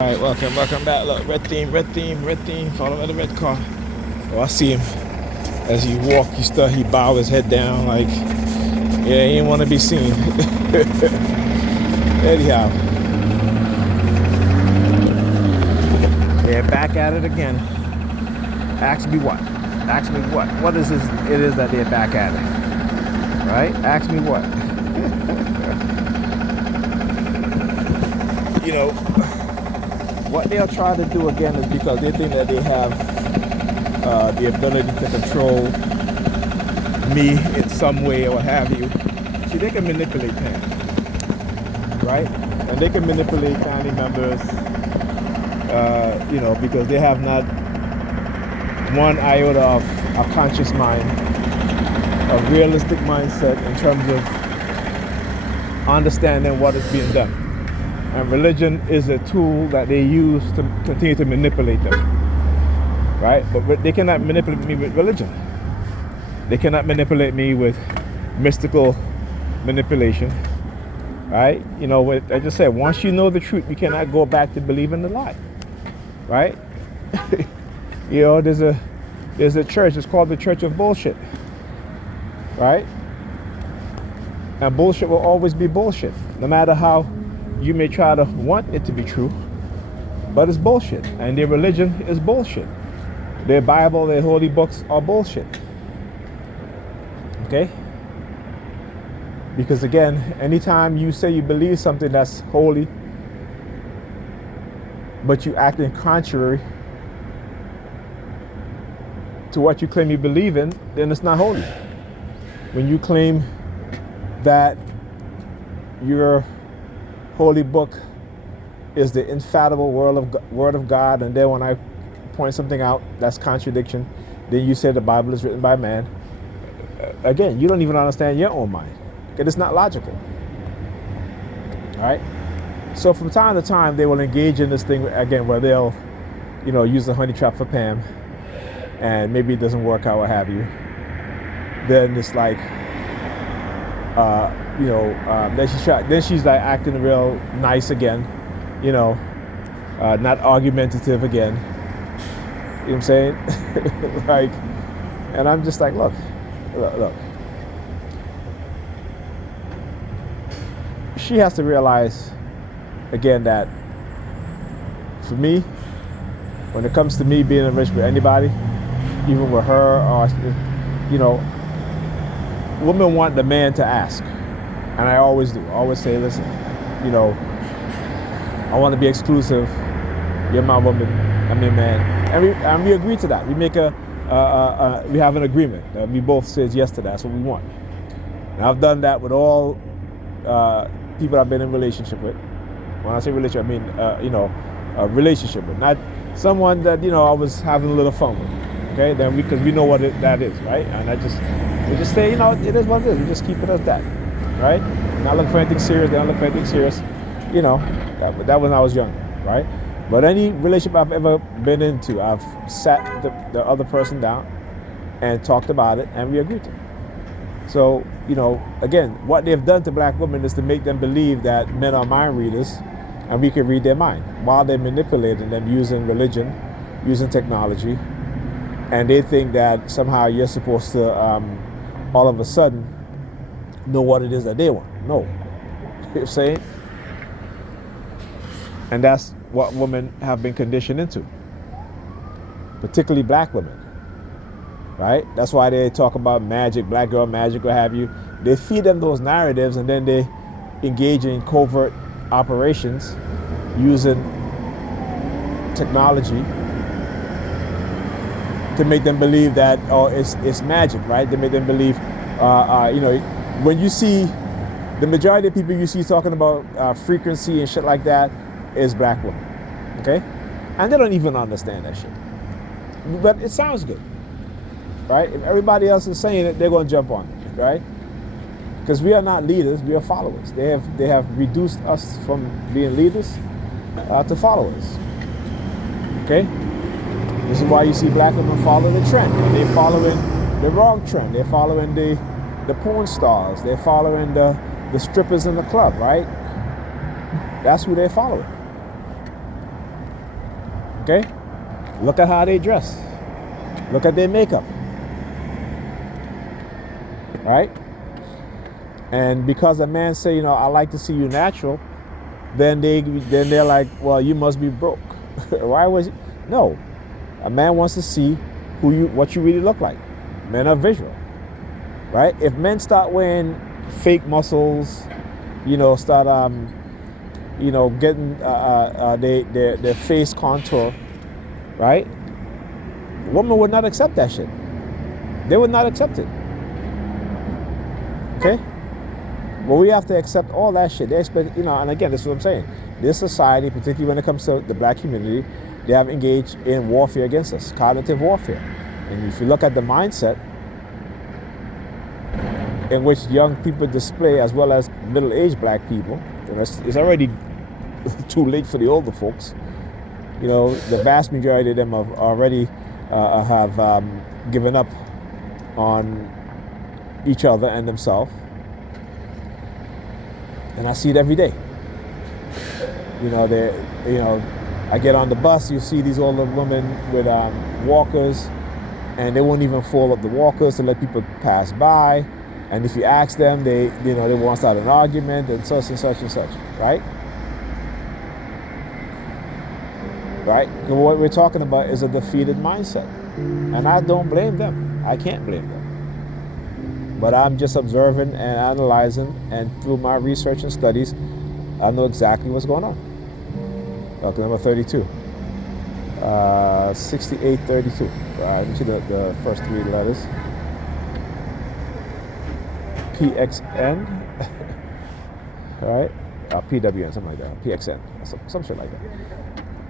All right, welcome back. Look, red theme, follow the red car. Oh, I see him. As he walk, he bow his head down like, yeah, he didn't want to be seen. Anyhow, they're back at it again. Ask me what? Ask me what? What is this? It is that they're back at it, right? Ask me what? You know, what they'll try to do again is because they think that they have the ability to control me in some way or what have you. See, they can manipulate Pam, right? And they can manipulate family members, because they have not one iota of a conscious mind, a realistic mindset in terms of understanding what is being done. And religion is a tool that they use to continue to manipulate them, right? But they cannot manipulate me with religion. They cannot manipulate me with mystical manipulation, right? I just said, once you know the truth, you cannot go back to believing the lie, right? There's a church, it's called the Church of Bullshit, right? And bullshit will always be bullshit, no matter how you may try to want it to be true, but it's bullshit. And their religion is bullshit. Their Bible, their holy books are bullshit. Okay? Because again, anytime you say you believe something that's holy, but you act in contrary to what you claim you believe in, then it's not holy. When you claim that your holy book is the infallible word of God, and then when I point something out that's contradiction, then you say the Bible is written by man. Again, you don't even understand your own mind. It's not logical. All right? So from time to time, they will engage in this thing again where they'll, use the honey trap for Pam, and maybe it doesn't work out, what have you. Then it's like, then she's like acting real nice again, not argumentative again. You know what I'm saying? And I'm just like, look. She has to realize, again, that for me, when it comes to me being in a relationship with anybody, even with her, or, women want the man to ask. And I always do. I always say, listen, I want to be exclusive. You're my woman. I'm your man. And we agree to that. We make we have an agreement. We both says yes to that. That's what we want. And I've done that with all people I've been in relationship with. When I say relationship, I mean, a relationship with. Not someone that, I was having a little fun with. Okay? Then because we know what that is, right? And we just say, it is what it is. We just keep it as that. Right? Not looking for anything serious. They don't look for anything serious. That when I was younger, right? But any relationship I've ever been into, I've sat the other person down and talked about it, and we agreed to it. So, again, what they've done to black women is to make them believe that men are mind readers, and we can read their mind, while they're manipulating them using religion, using technology, and they think that somehow you're supposed to, all of a sudden, know what it is that they want. No. You know what I'm saying? And that's what women have been conditioned into, particularly black women, right? That's why they talk about magic, black girl magic, what have you. They feed them those narratives, and then they engage in covert operations using technology to make them believe that, it's magic, right? They make them believe, when you see the majority of people you see talking about frequency and shit like that is black women, okay? And they don't even understand that shit. But it sounds good, right? If everybody else is saying it, they're going to jump on it, right? Because we are not leaders, we are followers. They have reduced us from being leaders to followers, okay? This is why you see black women follow the trend. And they're following the wrong trend. They're following the porn stars. They're following the strippers in the club, right? That's who they're following. Okay? Look at how they dress. Look at their makeup. Right? And because a man say, I like to see you natural, then they're like, well, you must be broke. Why was it? No. A man wants to see what you really look like. Men are visual. Right? If men start wearing fake muscles, start getting their face contour, right? Women would not accept that shit. They would not accept it. Okay? Well, we have to accept all that shit. They expect, and again, this is what I'm saying. This society, particularly when it comes to the black community, they have engaged in warfare against us, cognitive warfare. And if you look at the mindset in which young people display, as well as middle-aged black people, it's already too late for the older folks. The vast majority of them have already given up on each other and themselves. And I see it every day. I get on the bus, you see these older women with walkers, and they won't even fold up the walkers to let people pass by. And if you ask them, they want to start an argument and such and such and such, right? Right? And what we're talking about is a defeated mindset. And I don't blame them. I can't blame them. But I'm just observing and analyzing, and through my research and studies, I know exactly what's going on. Okay, number 32. 6832. Let me see the first three letters. PXN. All right? PWN, something like that. PXN. Some shit like that.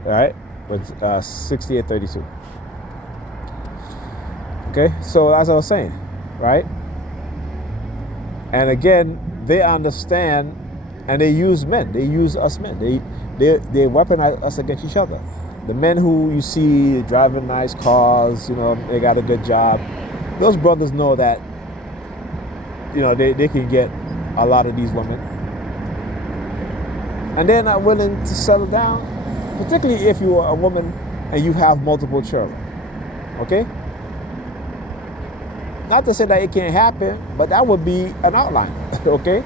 All right? But 6832. Okay? So as I was saying, right? And again, they understand, and they use men. They use us men. They weaponize us against each other. The men who you see driving nice cars, they got a good job. Those brothers know that, they can get a lot of these women. And they're not willing to settle down, particularly if you are a woman and you have multiple children. Okay? Not to say that it can't happen, but that would be an outline, okay?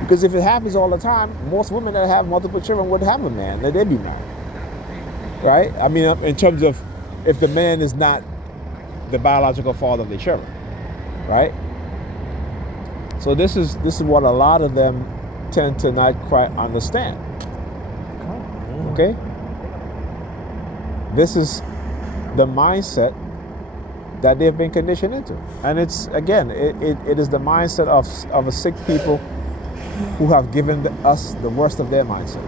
Because if it happens all the time, most women that have multiple children would have a man, that they'd be married, right? I mean, in terms of if the man is not the biological father of their children, right? So this is what a lot of them tend to not quite understand, okay? This is the mindset that they've been conditioned into. And it's, again, it is the mindset of a sick people who have given us the worst of their mindset,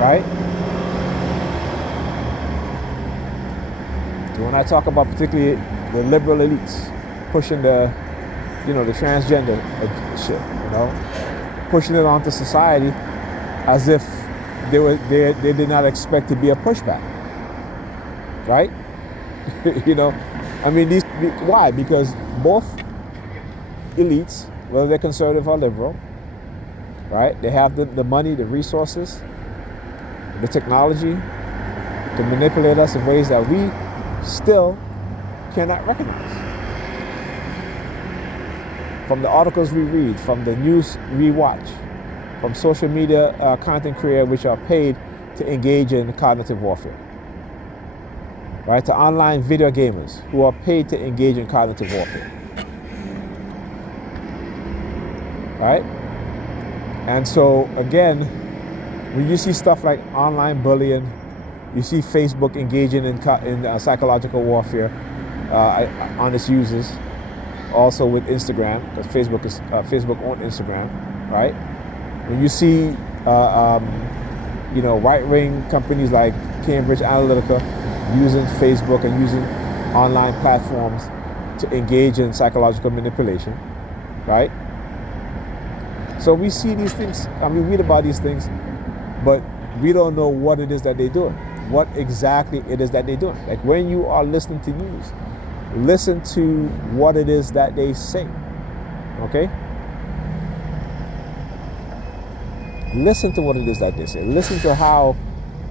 right? When I talk about particularly the liberal elites pushing the transgender shit, pushing it onto society as if they did not expect to be a pushback, right? Why? Because both elites, whether they're conservative or liberal, right? They have the money, the resources, the technology to manipulate us in ways that we still cannot recognize. From the articles we read, from the news we watch, from social media content creators which are paid to engage in cognitive warfare. Right, to online video gamers who are paid to engage in cognitive warfare. Right? And so, again, when you see stuff like online bullying, you see Facebook engaging in psychological warfare on its users, also with Instagram, because Facebook owns Instagram, right? When you see, right-wing companies like Cambridge Analytica using Facebook and using online platforms to engage in psychological manipulation, right? So we see these things, we read about these things, but we don't know what it is that they're doing, what exactly it is that they're doing. Like when you are listening to news, listen to what it is that they say, okay? Listen to what it is that they say. Listen to how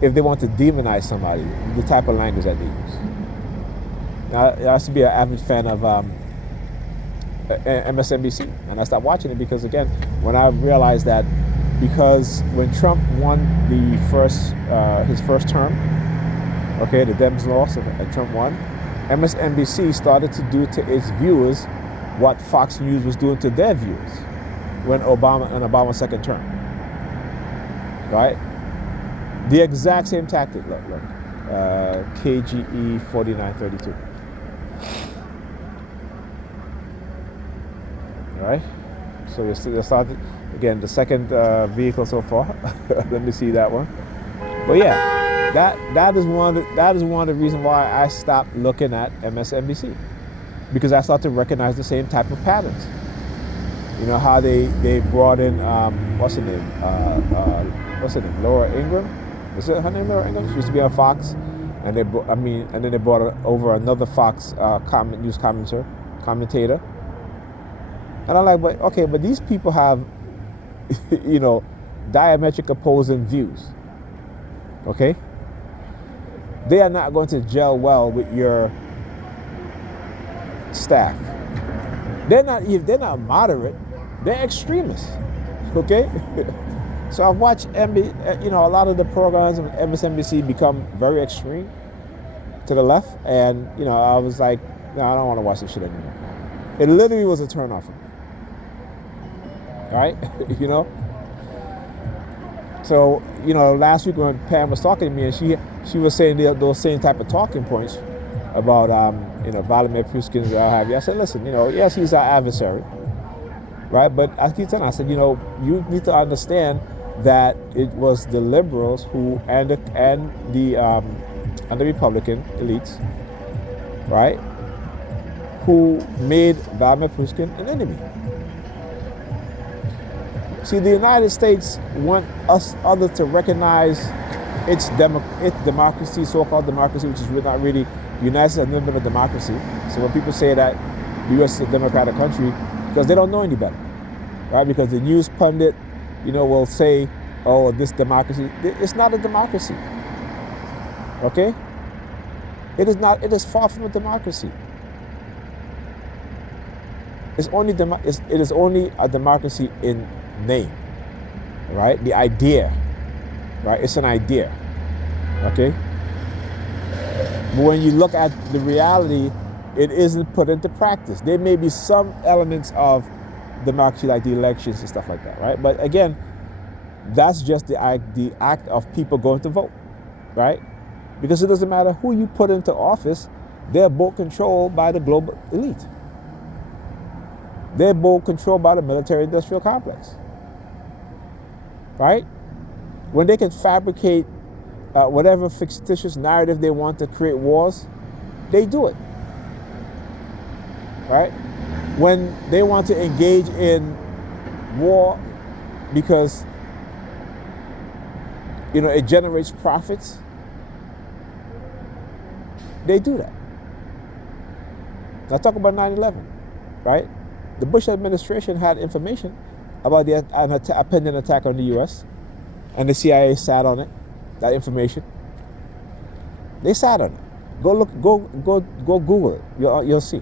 if they want to demonize somebody, the type of language that they use. Now, I used to be an avid fan of MSNBC, and I stopped watching it because, again, when I realized that, because when Trump won his first term, okay, the Dems lost and Trump won, MSNBC started to do to its viewers what Fox News was doing to their viewers when Obama's second term, right? The exact same tactic. Look, KGE 4932. All right, so we started again the second vehicle so far. Let me see that one. But yeah, that is one of the reasons why I stopped looking at MSNBC, because I started to recognize the same type of patterns. You know how they brought in what's her name? Laura Ingraham. Is it her name, Laura Ingraham? She used to be on Fox, and then they brought over another Fox news commentator. And I'm like, but these people have, you know, diametric opposing views. Okay? They are not going to gel well with your staff. They're not moderate. They're extremists. Okay? So I've watched a lot of the programs of MSNBC become very extreme to the left, and I was like, no, I don't want to watch this shit anymore. It literally was a turn off for me. Right? So, last week when Pam was talking to me, and she was saying those same type of talking points about, Vladimir Putin and what have you. I said, listen, yes, he's our adversary, right? But I keep telling him, I said, you need to understand that it was the liberals and the Republican elites, right, who made Vladimir Putin an enemy. See, the United States want us others to recognize its democracy, so-called democracy, which is not really, the United States has never been a democracy. So when people say that the U.S. is a democratic country, because they don't know any better, right? Because the news pundit, will say, oh, this democracy. It's not a democracy, okay? It is not. It is far from a democracy. It is only a democracy in name, right? The idea, right? It's an idea, okay? But when you look at the reality, it isn't put into practice. There may be some elements of democracy, like the elections and stuff like that, right? But again, that's just the act of people going to vote, right? Because it doesn't matter who you put into office, they're both controlled by the global elite. They're both controlled by the military-industrial complex, right? When they can fabricate whatever fictitious narrative they want to create wars, they do it, right? When they want to engage in war because, it generates profits, they do that. Now talk about 9/11, right? The Bush administration had information about a pending attack on the U.S., and the CIA sat on it. That information, they sat on it. Go Google it. You'll see.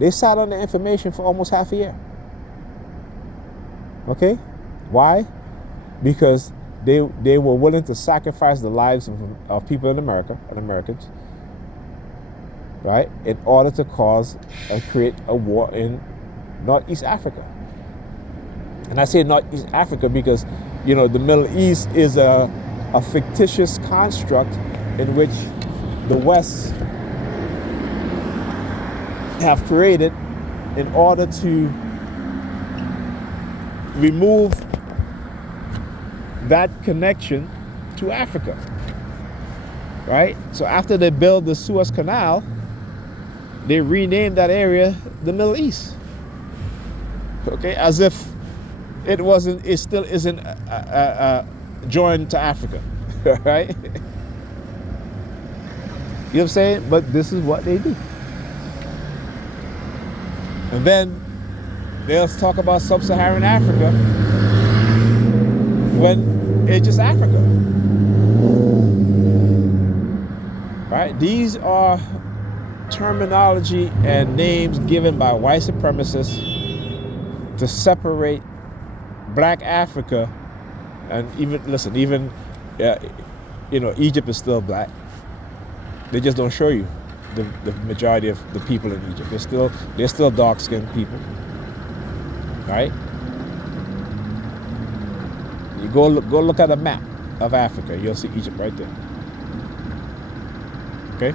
They sat on the information for almost half a year. Okay, why? Because they were willing to sacrifice the lives of people in America and Americans, right, in order to cause and create a war in Northeast Africa. And I say Northeast Africa because, the Middle East is a fictitious construct in which the West have created in order to remove that connection to Africa, right? So after they build the Suez Canal, they renamed that area the Middle East, okay, as if it still isn't joined to Africa, right? You know what I'm saying? But this is what they do. And then they'll talk about sub-Saharan Africa when it's just Africa. right? These are terminology and names given by white supremacists to separate black Africa. And even, listen, even, Egypt is still black. They just don't show you the majority of the people in Egypt. They're still dark-skinned people, right? You go look at a map of Africa. You'll see Egypt right there. Okay.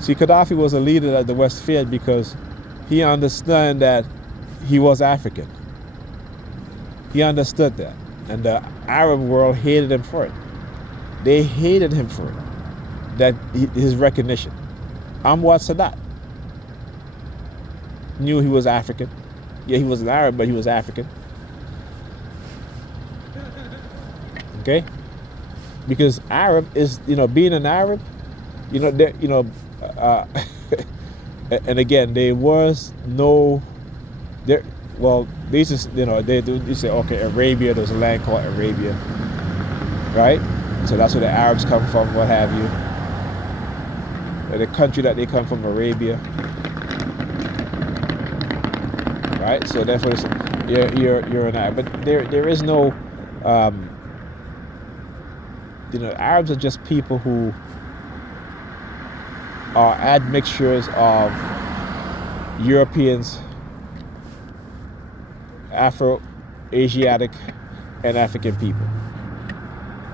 See, Gaddafi was a leader that the West feared because he understood that he was African. He understood that, and the Arab world hated him for it. They hated him for it. That his recognition. Anwar Sadat knew he was African. Yeah, he was an Arab, but he was African. Okay, because Arab is, being an Arab, and again, there was no there. Well, they just, they say, okay, Arabia. There's a land called Arabia, right? So that's where the Arabs come from, what have you. The country that they come from, Arabia, right? So therefore, you're an Arab, but there is no, Arabs are just people who are admixtures of Europeans, Afro-Asiatic, and African people,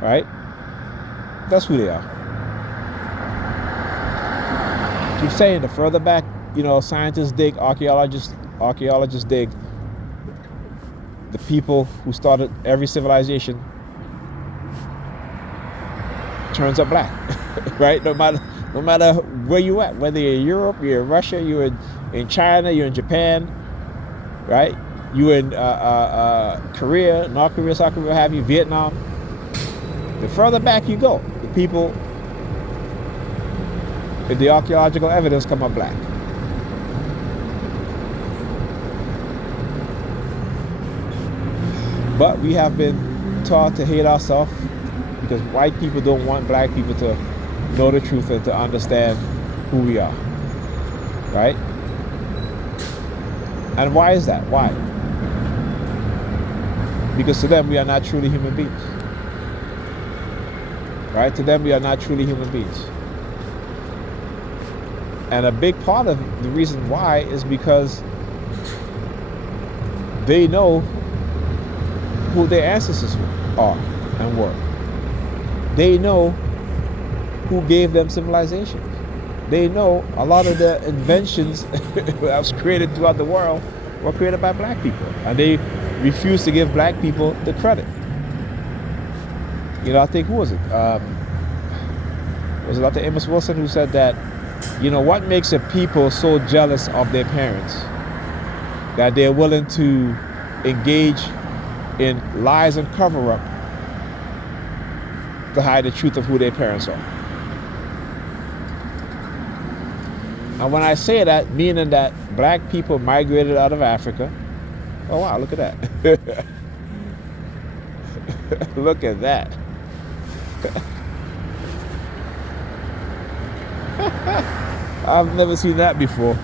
right? That's who they are. Keep saying, the further back, scientists dig, archaeologists dig, the people who started every civilization turns up black, right? No matter where you at, whether you're in Europe, you're in Russia, you're in China, you're in Japan, right? You're in Korea, North Korea, South Korea, what have you, Vietnam. The further back you go, the people in the archaeological evidence come up black. But we have been taught to hate ourselves because white people don't want black people to know the truth and to understand who we are, right? And why is that? Why? Because to them, we are not truly human beings, right? To them, we are not truly human beings. And a big part of the reason why is because they know who their ancestors are and were. They know who gave them civilization. They know a lot of the inventions that was created throughout the world were created by black people. And they refuse to give black people the credit. I think, who was it? Was it Dr. Amos Wilson who said that, what makes a people so jealous of their parents that they're willing to engage in lies and cover-up to hide the truth of who their parents are. And when I say that, meaning that black people migrated out of Africa. Oh wow, look at that. Look at that. I've never seen that before.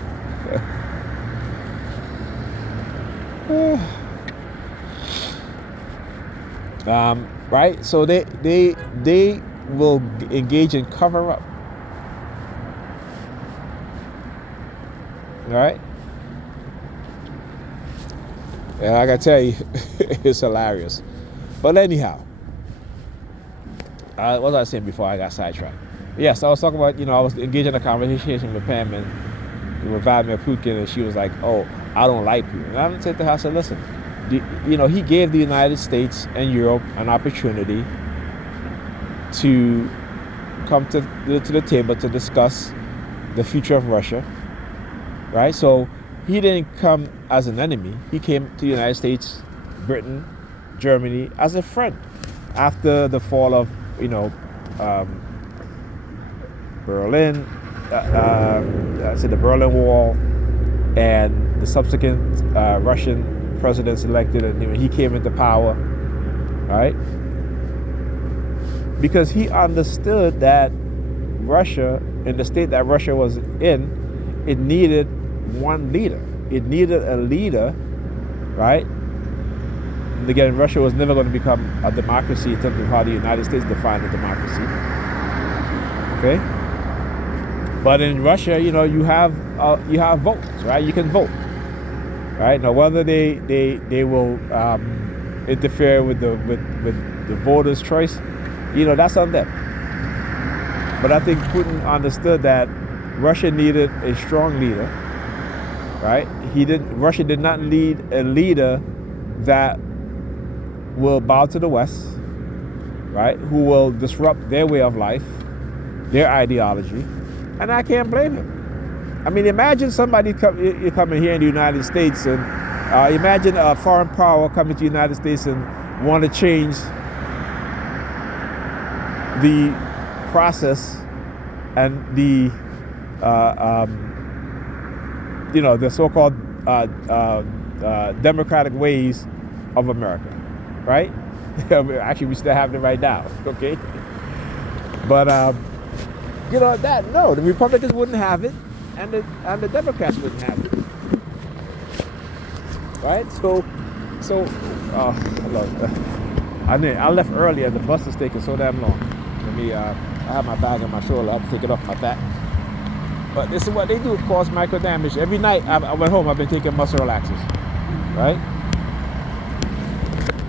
Right? So they will engage in cover-up. All right? And I gotta tell you, it's hilarious. But anyhow, what was I saying before I got sidetracked? Yes, I was talking about, I was engaged in a conversation with Pam and with Vladimir Putin, and she was like, oh, I don't like you. And I said to her, I said, listen, he gave the United States and Europe an opportunity to come to the table to discuss the future of Russia, right? So he didn't come as an enemy. He came to the United States, Britain, Germany as a friend after the fall of, Berlin, the Berlin Wall, and the subsequent Russian presidents elected, and he came into power, right? Because he understood that Russia, in the state that Russia was in, it needed one leader. It needed a leader, right? And again, Russia was never going to become a democracy in terms of how the United States defined a democracy. Okay? But in Russia, you know, you have votes, right? You can vote, right? Now, whether they will interfere with the voters' choice, you know, that's on them. But I think Putin understood that Russia needed a strong leader, right? Russia did not need a leader that will bow to the West, right? Who will disrupt their way of life, their ideology. And I can't blame him. I mean, imagine somebody coming here in the United States, and imagine a foreign power coming to the United States and want to change the process and the you know, the so-called democratic ways of America, right? Actually, we still have them right now, okay? But you know, no, the Republicans wouldn't have it, and the Democrats wouldn't have it, right? So I left early, and the bus is taking so damn long. I have my bag on my shoulder. I have to take it off my back. But this is what they do, cause micro damage. Every night I went home, I've been taking muscle relaxers, right?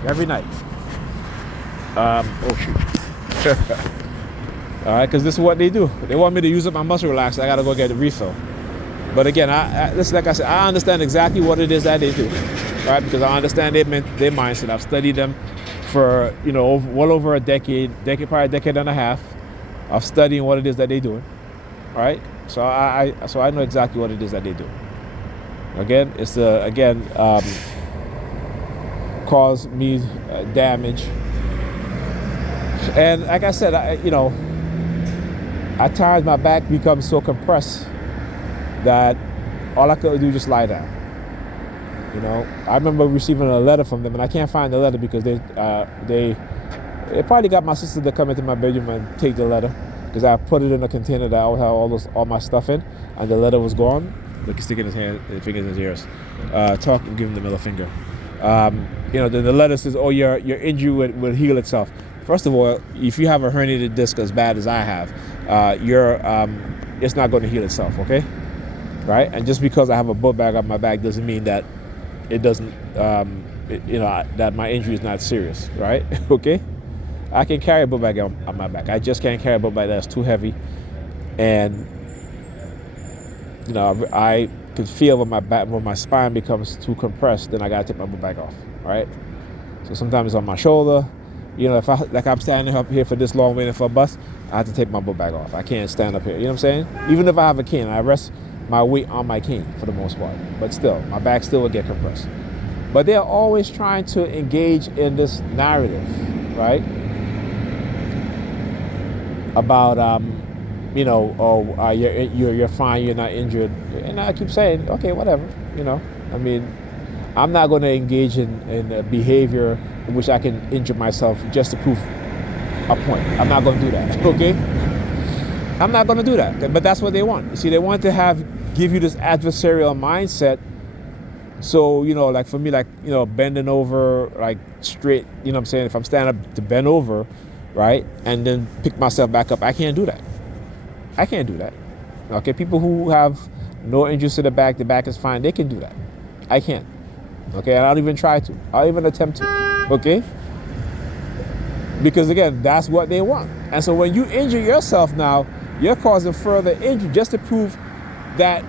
Every night. Oh shoot. All right, because this is what they do. They want me to use up my muscle relaxer. I gotta go get a refill. But again, listen, like I said, I understand exactly what it is that they do, right? Because I understand their mindset. I've studied them for, you know, well over a decade, probably a decade and a half of studying what it is that they're doing, right? So I know exactly what it is that they do. Again, it's cause me damage. And like I said, you know, at times my back becomes so compressed that all I could do is just lie down. You know, I remember receiving a letter from them, and I can't find the letter because they probably got my sister to come into my bedroom and take the letter, because I put it in a container that I would have all my stuff in, and the letter was gone. Look, he's sticking his fingers in his ears, talking, giving the middle finger. You know, the letter says, "Oh, your injury will heal itself." First of all, if you have a herniated disc as bad as I have, it's not going to heal itself, okay? Right? And just because I have a book bag on my back doesn't mean that it doesn't, you know, that my injury is not serious, right? Okay? I can carry a book bag on my back. I just can't carry a book bag that's too heavy. And, you know, I can feel when my spine becomes too compressed, then I got to take my book bag off, right? So sometimes it's on my shoulder. You know, if I'm standing up here for this long waiting for a bus, I have to take my book bag off. I can't stand up here. You know what I'm saying? Even if I have a cane, I rest my weight on my cane for the most part. But still, my back still will get compressed. But they're always trying to engage in this narrative, right? About, you know, you're fine, you're not injured. And I keep saying, okay, whatever, you know. I mean, I'm not going to engage in a behavior in which I can injure myself just to prove a point. I'm not going to do that, okay? I'm not going to do that. But that's what they want. You see, they want to give you this adversarial mindset. So, you know, like for me, like, you know, bending over, like straight, you know what I'm saying? If I'm standing up to bend over, right, and then pick myself back up, I can't do that. I can't do that. Okay, people who have no injuries to the back is fine. They can do that. I can't. Okay, and I don't even try to. I'll even attempt to. Okay? Because again, that's what they want. And so when you injure yourself now, you're causing further injury just to prove that,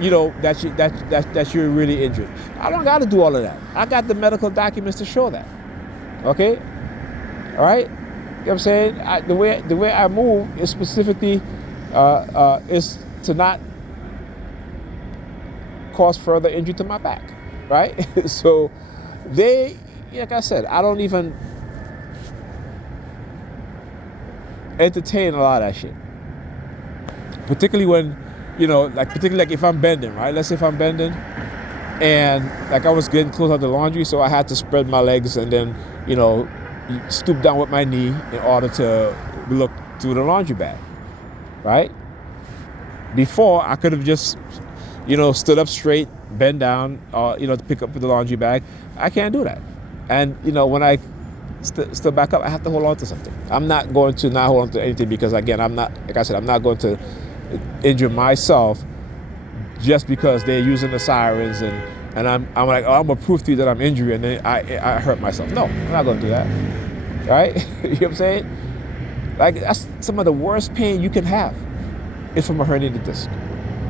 you know, that you're really injured. I don't got to do all of that. I got the medical documents to show that. Okay? All right? You know what I'm saying? The way I move is specifically is to not cause further injury to my back. Right? So like I said, I don't even entertain a lot of that shit. Particularly when, you know, particularly if I'm bending, right? Let's say if I'm bending and like I was getting close to the laundry, so I had to spread my legs and then, you know, stoop down with my knee in order to look through the laundry bag. right? Before, I could have just, stood up straight, bend down, to pick up the laundry bag. I can't do that. And, when I stood back up, I have to hold on to something. I'm not going to not hold on to anything because, again, I'm not going to injure myself just because they're using the sirens and I'm like, I'm gonna prove to you that I'm injured and then I hurt myself. No, I'm not gonna do that, right? You know what I'm saying? Like, that's some of the worst pain you can have is from a herniated disc,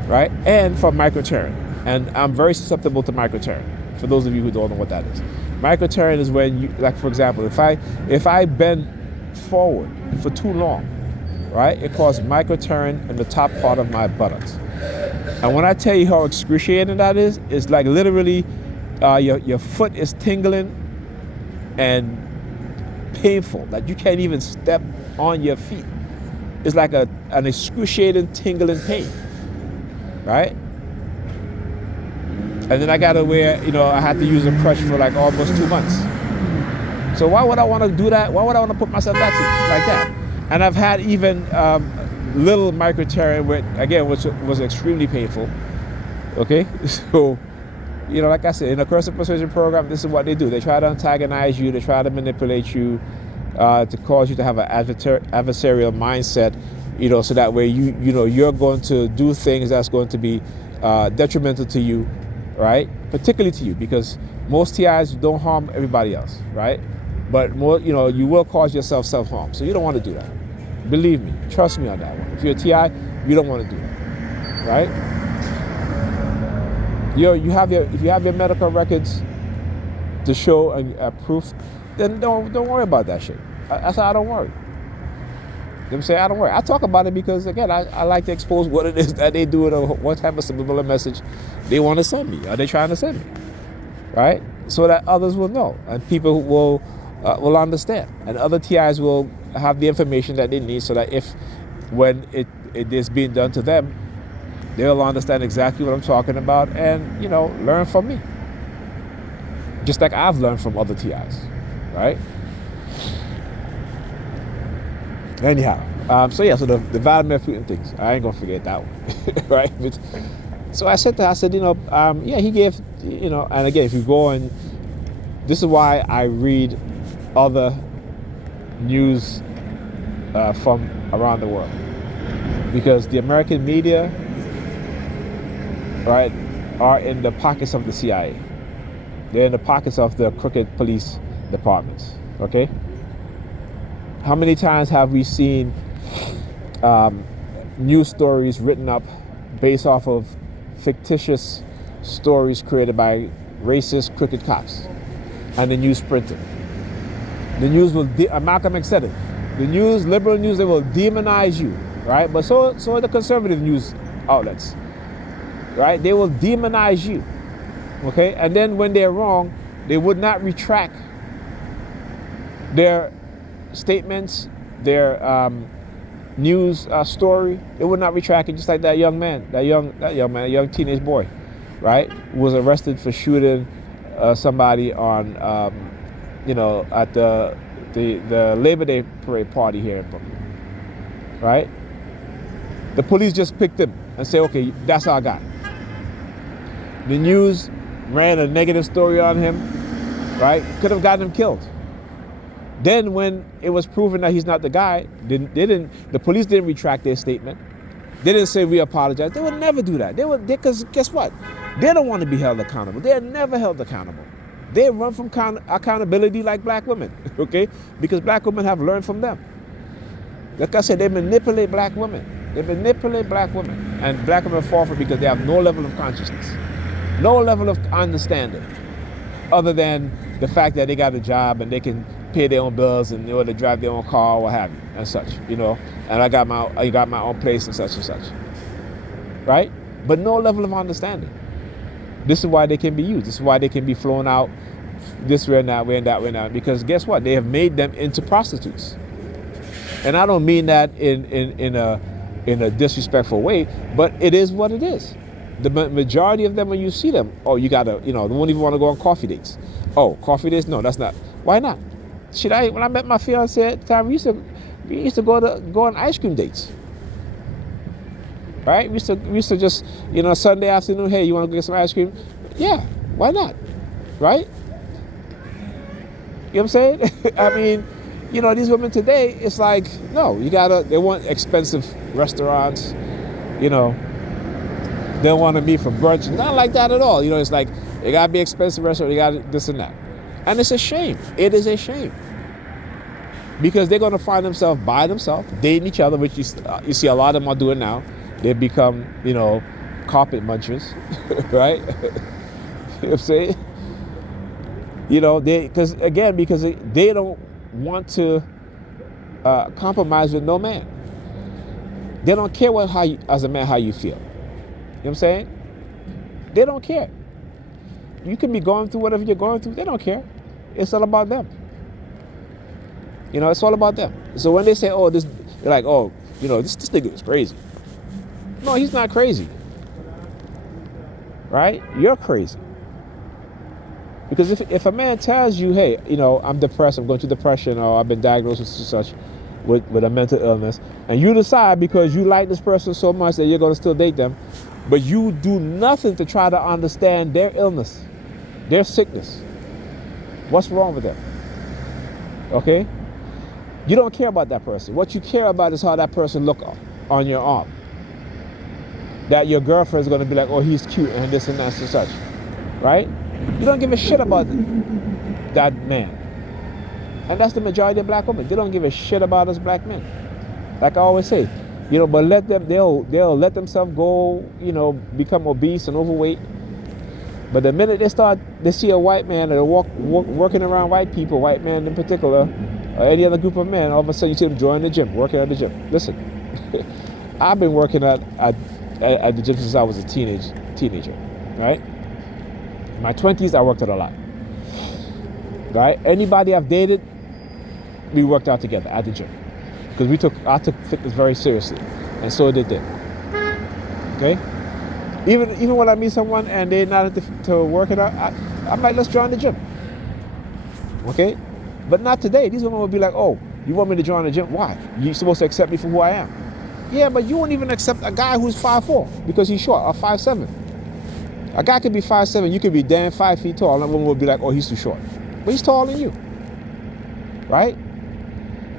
right? And from microtearing. And I'm very susceptible to microtearing, for those of you who don't know what that is. Microtearing is when you, like, for example, if I bend forward for too long, right, it causes microtearing in the top part of my buttocks. And when I tell you how excruciating that is, it's like literally your foot is tingling and painful. Like you can't even step on your feet. It's like an excruciating tingling pain, right? And then I got to wear, I had to use a crutch for like almost 2 months. So why would I want to do that? Why would I want to put myself like that? And I've had even little microtearing, which was extremely painful. Okay, so like I said, in a coercive persuasion program, this is what they do. They try to antagonize you. They try to manipulate you to cause you to have an adversarial mindset. So that way you're going to do things that's going to be detrimental to you, right? Particularly to you, because most TIs don't harm everybody else, right? But more, you will cause yourself self-harm. So you don't want to do that. Believe me, trust me on that one. If you're a TI, you don't want to do that, right? If you have your medical records to show a proof, then don't worry about that shit. That's how I don't worry. You know what I'm saying? I don't worry. I talk about it because, again, I like to expose what it is that they do and what type of subliminal message they want to send me. Are they trying to send me? Right? So that others will know and people will understand, and other TIs will have the information that they need, so that when it is being done to them, they'll understand exactly what I'm talking about and learn from me, just like I've learned from other TIs, right? Anyhow, so the vitamin fruit and things, I ain't gonna forget that one, right? But, so I said, he gave, and again, if you go and this is why I read other news from around the world, because the American media, right, are in the pockets of the CIA. They're in the pockets of the crooked police departments. Okay. How many times have we seen news stories written up based off of fictitious stories created by racist, crooked cops, and the news printed? The news will, Malcolm X said it, the news, liberal news, they will demonize you, right? But so are the conservative news outlets, right? They will demonize you, okay? And then when they're wrong, they would not retract their statements, their news story. They would not retract it, just like that young man, a young teenage boy, right? Who was arrested for shooting somebody on, at the Labor Day parade party here in Brooklyn, right? The police just picked him and said, okay, that's our guy. The news ran a negative story on him, right? Could have gotten him killed. Then when it was proven that he's not the guy, the police didn't retract their statement. They didn't say we apologize. They would never do that. Because guess what? They don't want to be held accountable. They're never held accountable. They run from accountability like black women, okay? Because black women have learned from them. Like I said, they manipulate black women. And black women fall for it because they have no level of consciousness, no level of understanding, other than the fact that they got a job and they can pay their own bills and they drive their own car, what have you, and such, And I got my own place and such, right? But no level of understanding. This is why they can be used. This is why they can be flown out this way and that way and that way and that. Because guess what? They have made them into prostitutes. And I don't mean that in a disrespectful way, but it is what it is. The majority of them, when you see them, you gotta, they won't even want to go on coffee dates. Oh, coffee dates? No, that's not. Why not? When I met my fiance at the time, we used to go on ice cream dates. right? We used to just, Sunday afternoon, hey, you want to go get some ice cream? Yeah, why not, right? You know what I'm saying? I mean, these women today, it's like, no, they want expensive restaurants, they want to meet for brunch. Not like that at all. It's like, it got to be expensive restaurant, you got this and that. And it's a shame. It is a shame. Because they're going to find themselves by themselves, dating each other, which you see a lot of them are doing now. They become, carpet munchers, right? You know what I'm saying? Because they don't want to compromise with no man. They don't care as a man, how you feel. You know what I'm saying? They don't care. You can be going through whatever you're going through. They don't care. It's all about them. It's all about them. So when they say, oh, this, they're like, oh, this nigga is crazy. No, he's not crazy. Right? You're crazy. Because if a man tells you, hey, I'm depressed, I'm going through depression, or I've been diagnosed with such with a mental illness, and you decide because you like this person so much that you're going to still date them, but you do nothing to try to understand their illness, their sickness, what's wrong with them? Okay? You don't care about that person. What you care about is how that person look on your arm. That your girlfriend's going to be like, oh, he's cute and this and that and such. Right? You don't give a shit about that man. And that's the majority of black women. They don't give a shit about us black men. Like I always say, but they'll let themselves go, become obese and overweight. But the minute they see a white man or working around white people, white men in particular, or any other group of men, all of a sudden you see them join the gym, working at the gym. Listen, I've been working at the gym since I was a teenager, right? In my 20s, I worked out a lot, right? Anybody I've dated, we worked out together at the gym. Because I took fitness very seriously, and so did they. Okay? Even when I meet someone and they're not into working out, I'm like, let's join the gym. Okay? But not today. These women will be like, oh, you want me to join the gym? Why? You're supposed to accept me for who I am. Yeah, but you won't even accept a guy who's 5'4" because he's short, or 5'7". A guy could be 5'7", you could be damn 5 feet tall, and a woman will be like, oh, he's too short. But he's taller than you. Right?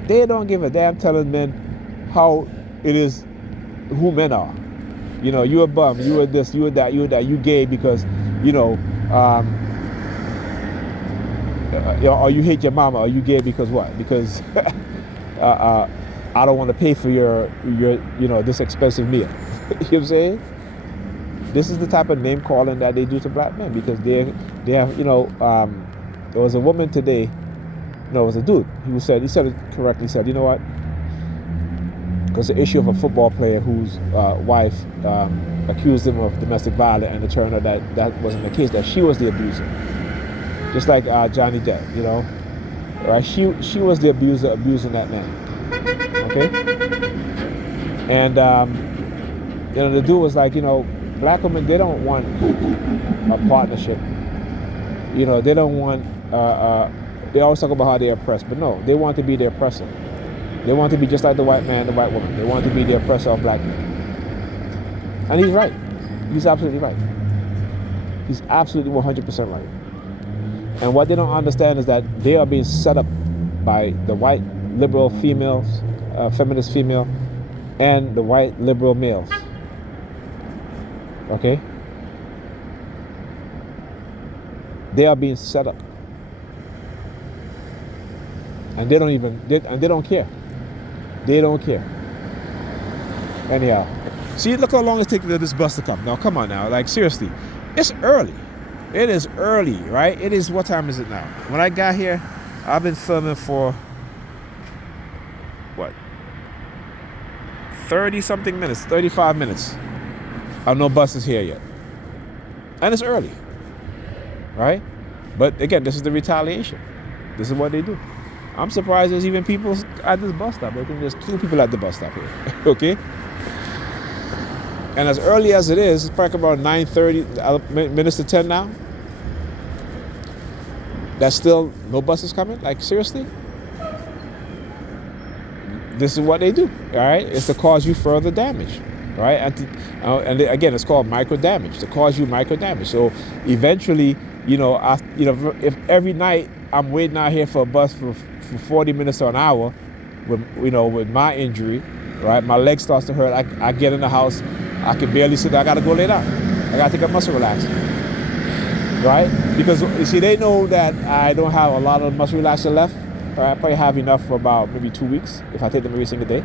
They don't give a damn telling men how it is, who men are. You a bum, you a this, you a that, you gay because, or you hate your mama, or you gay because what? Because I don't want to pay for your this expensive meal. You know what I'm saying? This is the type of name calling that they do to black men, because they have, there was a woman today, it was a dude. He said it correctly. He said, you know what? Because the issue of a football player whose wife accused him of domestic violence, and it turned out that wasn't the case, that she was the abuser. Just like Johnny Depp, right? She was the abuser, abusing that man. Okay? And the dude was like, black women, they don't want a partnership. They don't want. They always talk about how they're oppressed, but no, they want to be the oppressor. They want to be just like the white man, the white woman. They want to be the oppressor of black men. And he's right. He's absolutely right. He's absolutely 100% right. And what they don't understand is that they are being set up by the white liberal females, feminist female, and the white liberal males. Okay? They are being set up. And they don't care. They don't care. Anyhow. See, look how long it's taking this bus to come. Now, come on now. Like, seriously. It's early. It is early, right? It is, what time is it now? When I got here, I've been filming for, 30-something minutes, 35 minutes. No buses here yet. And it's early, right? But again, this is the retaliation. This is what they do. I'm surprised there's even people at this bus stop. I think there's 2 people at the bus stop here, okay? And as early as it is, it's probably about 9:30 minutes to 10 now. That's still no buses coming? Like, seriously? This is what they do, all right? It's to cause you further damage. right? Again, it's called micro damage, to cause you micro damage. So eventually, if every night I'm waiting out here for a bus for 40 minutes or an hour, with my injury, right? My leg starts to hurt. I get in the house, I can barely sit there. I got to go lay down. I got to take a muscle relaxer, right? Because you see, they know that I don't have a lot of muscle relaxer left. Right? I probably have enough for about maybe 2 weeks if I take them every single day.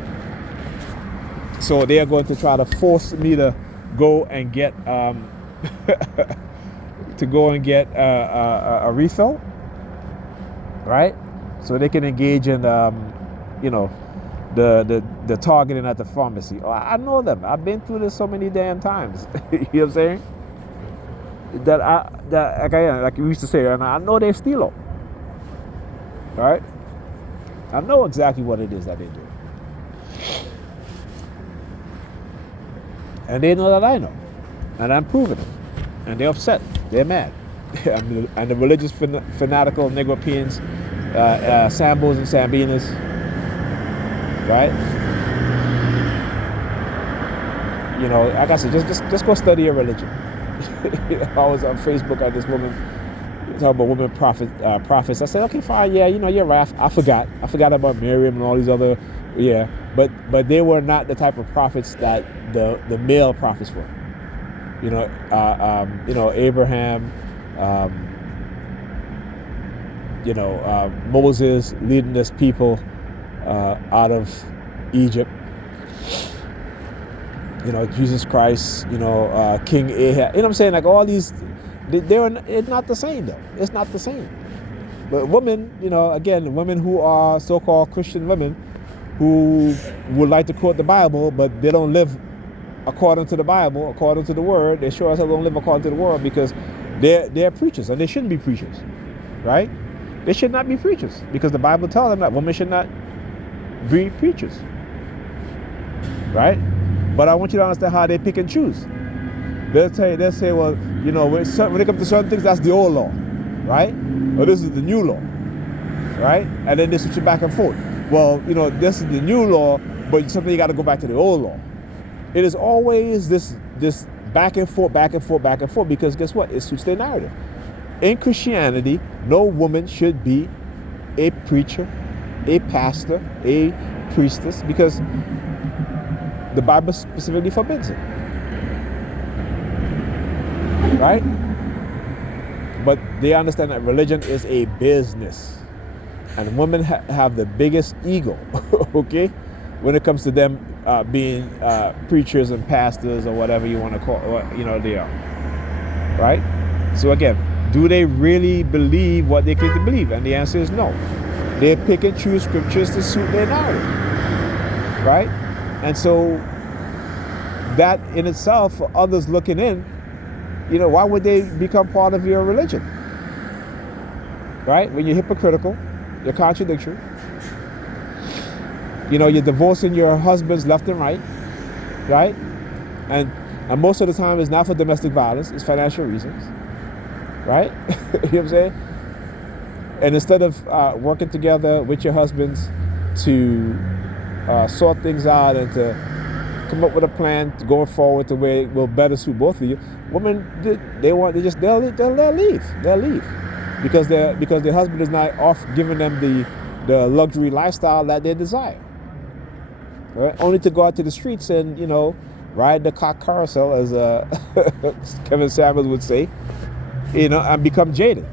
So they are going to try to force me to go and get a refill, right? So they can engage in the targeting at the pharmacy. Oh, I know them. I've been through this so many damn times. You know what I'm saying? Like we used to say, and I know they steal them. Right? I know exactly what it is that they do. And they know that I know. And I'm proving it. And they're upset. They're mad. And the religious fanatical Negropeans, Sambos and Sambinas, right? Like I said, just go study your religion. I was on Facebook at this woman talking about women prophets. I said, okay, fine, yeah, you're right. I forgot about Miriam and all these other, yeah. But they were not the type of prophets that the male prophets were. Abraham, Moses leading this people out of Egypt. Jesus Christ, King Ahab. You know what I'm saying? Like all these, it's not the same though. It's not the same. But women, again, women who are so-called Christian women who would like to quote the Bible, but they don't live according to the Bible, according to the Word. They sure as hell don't live according to the Word because they're preachers, and they shouldn't be preachers, right? They should not be preachers because the Bible tells them that women should not be preachers, right? But I want you to understand how they pick and choose. They'll say, well, when it comes to certain things, that's the old law, right? Or this is the new law, right? And then they switch it back and forth. Well, this is the new law, but something you got to go back to the old law. It is always this back and forth, because guess what? It suits their narrative. In Christianity, no woman should be a preacher, a pastor, a priestess, because the Bible specifically forbids it. Right? But they understand that religion is a business. And women have the biggest ego, okay? When it comes to them being preachers and pastors or whatever you want to call they are. Right? So again, do they really believe what they claim to believe? And the answer is no. They pick and choose scriptures to suit their narrative. Right? And so that in itself, for others looking in, why would they become part of your religion? Right? When you're hypocritical, you're contradictory. You're divorcing your husbands left and right, right? And most of the time it's not for domestic violence, it's financial reasons, right? You know what I'm saying? And instead of working together with your husbands to sort things out and to come up with a plan going forward to where it will better suit both of you, women, they'll leave because their husband is not off giving them the luxury lifestyle that they desire. Right? Only to go out to the streets and ride the cock carousel, as Kevin Samuels would say, and become jaded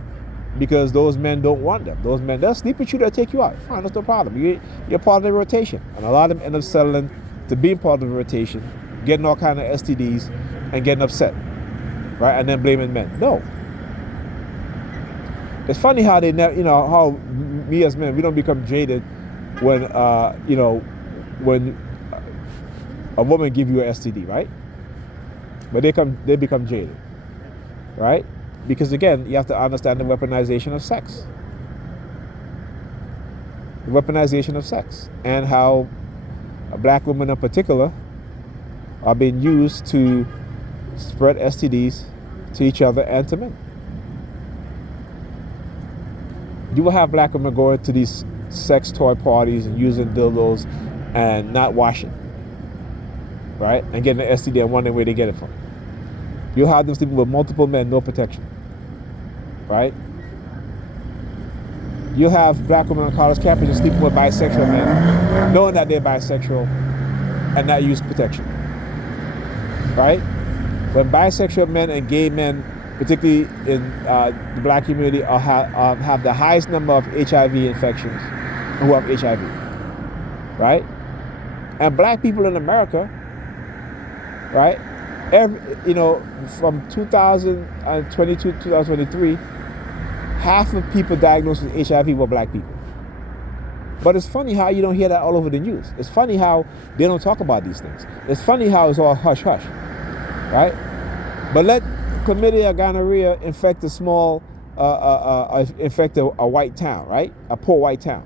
because those men don't want them. Those men, they'll sleep with you, they'll take you out. Fine, that's no problem. You're part of the rotation, and a lot of them end up settling to being part of the rotation, getting all kind of STDs, and getting upset, right? And then blaming men. No. It's funny how they never, how me as men, we don't become jaded when, when a woman give you an STD, right? But they become jaded, right? Because again, you have to understand the weaponization of sex. The weaponization of sex, and how black women in particular are being used to spread STDs to each other and to men. You will have black women going to these sex toy parties and using dildos and not washing. right? And getting an STD and wondering where they get it from. You'll have them sleeping with multiple men, no protection, right? You'll have black women on college campuses sleeping with bisexual men, knowing that they're bisexual and not use protection, right? When bisexual men and gay men, particularly in the black community, have the highest number of HIV infections who have HIV, right? And black people in America, right? From 2022 to 2023, half of people diagnosed with HIV were black people. But it's funny how you don't hear that all over the news. It's funny how they don't talk about these things. It's funny how it's all hush hush, right? But let chlamydia, gonorrhea infect a small, infect a white town, right? A poor white town.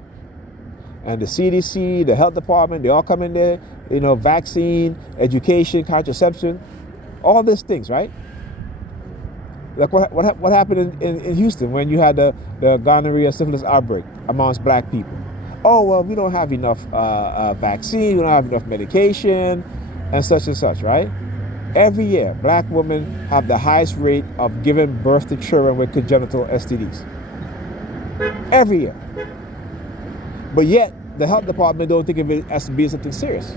And the CDC, the health department, they all come in there, vaccine, education, contraception, all these things, right? Like what happened in Houston when you had the gonorrhea syphilis outbreak amongst black people? Oh, well, we don't have enough vaccine, we don't have enough medication, and such, right? Every year, black women have the highest rate of giving birth to children with congenital STDs. Every year. But yet, the health department don't think of it as being something serious.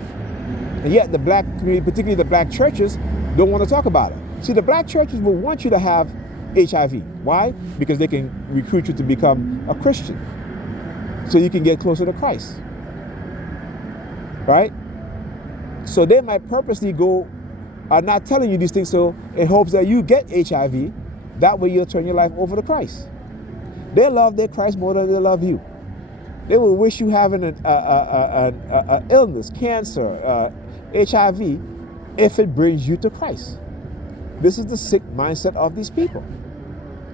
And yet, the black community, particularly the black churches, don't want to talk about it. See, the black churches will want you to have HIV. Why? Because they can recruit you to become a Christian, so you can get closer to Christ, right? So they might purposely go, are not telling you these things so in hopes that you get HIV. That way you'll turn your life over to Christ. They love their Christ more than they love you. They will wish you having an illness, cancer, HIV, if it brings you to Christ. This is the sick mindset of these people,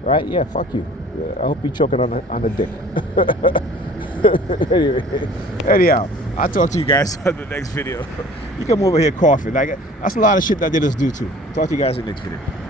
right? Yeah, fuck you. Yeah, I hope you're choking on the dick. Anyhow, I'll talk to you guys on the next video. You come over here coughing. Like, that's a lot of shit that they just do too. Talk to you guys in the next video.